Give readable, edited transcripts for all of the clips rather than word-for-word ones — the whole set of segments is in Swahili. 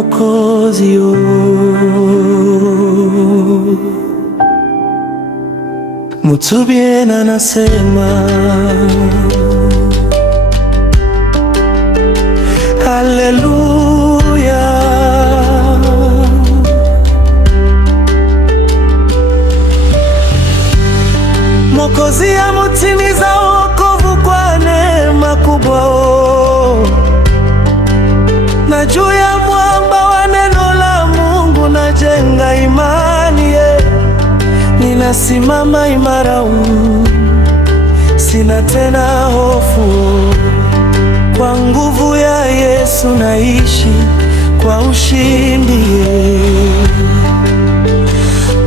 Mwokozi yo. Mutubien anasema haleluya, Mwokozi amutimiza wokovu kwa neema kubwa. Na juu ya mwamba wa neno la Mungu najenga imani, ninasimama imara, sina tena hofu. Kwa nguvu ya Yesu naishi kwa ushindi.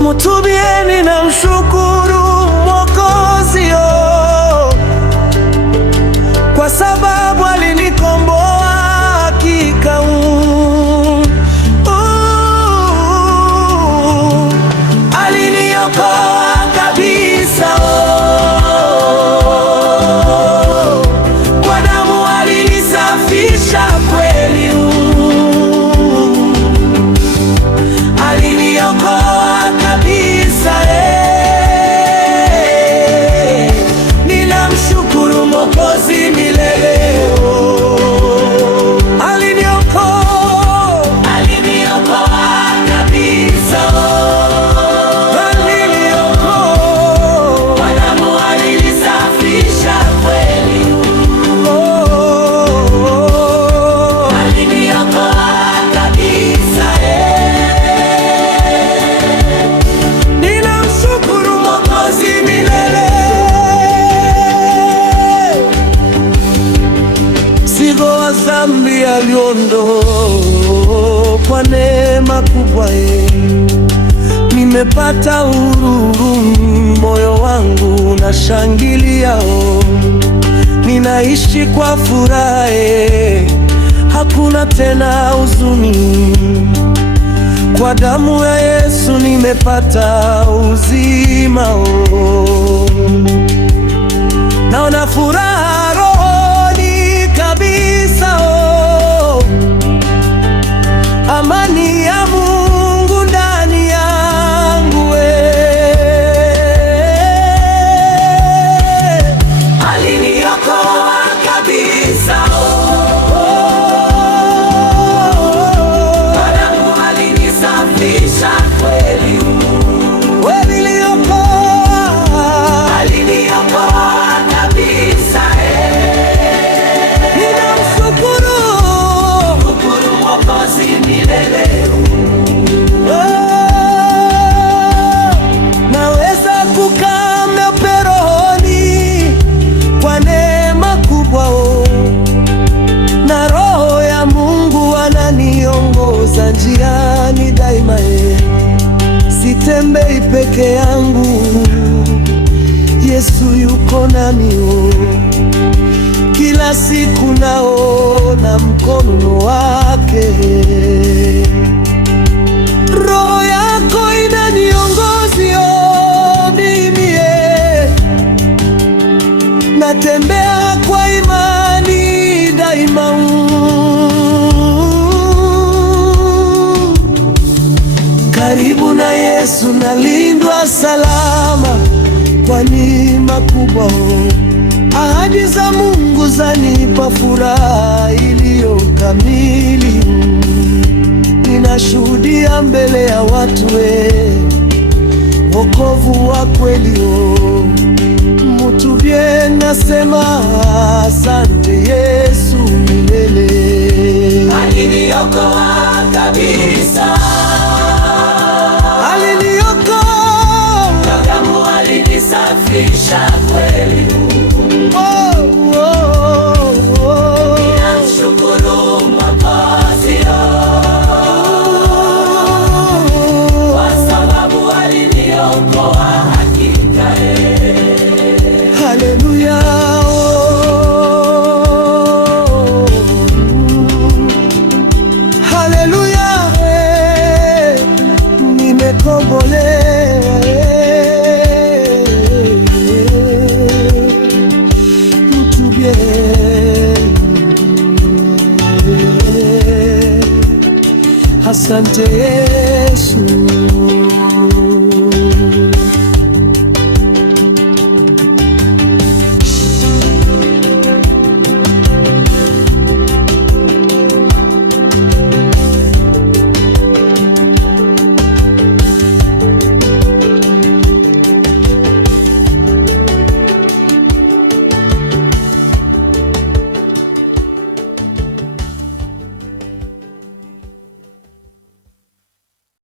Mutubieni na mshukuru Mwokozi yo, kwa sababu alinikomboa hakika. Aliniokoa kabisa, kwa damu alinisafisha kweli. Aliniokoa kabisa, ninamshukuru Mwokozi milele. Dhambi aliondoa kwa neema kubwa, nimepata uhuru, moyo wangu unashangilia. Ninaishi kwa furaha, hakuna tena huzuni. Kwa damu ya Yesu nimepata uzima, naona furaha rohoni kabisa. Amani ya Mungu ndani yangu. Aliniokoa kabisa, kwa damu alinisafisha kweli. Aliniokoa kabisa, ninamshukuru Mwokozi milele. Naweza kukaa meupe rohoni kwa neema kubwa, na Roho ya Mungu ananiongoza njiani daima. Sitembei peke yangu, Yesu yuko nami. Kila siku naona mkono wake. Roho yako inaniongoza mimi, natembea kwa imani daima. Karibu na Yesu nalindwa salama kwa neema kubwa. Ahadi za Mungu zanipa furaha iliyo kamili. Ninashuhudia mbele ya watu wokovu wa kweli. Mutubie nasema asante Yesu milele. Aliniokoa kabisa, aliniokoa, damu alinisafisha kweli. Ninamshukuru Mwokozi yo, kwa sababu aliniokoa hakika. Haleluya, haleluya, nimekombolewa. Asante Yesu.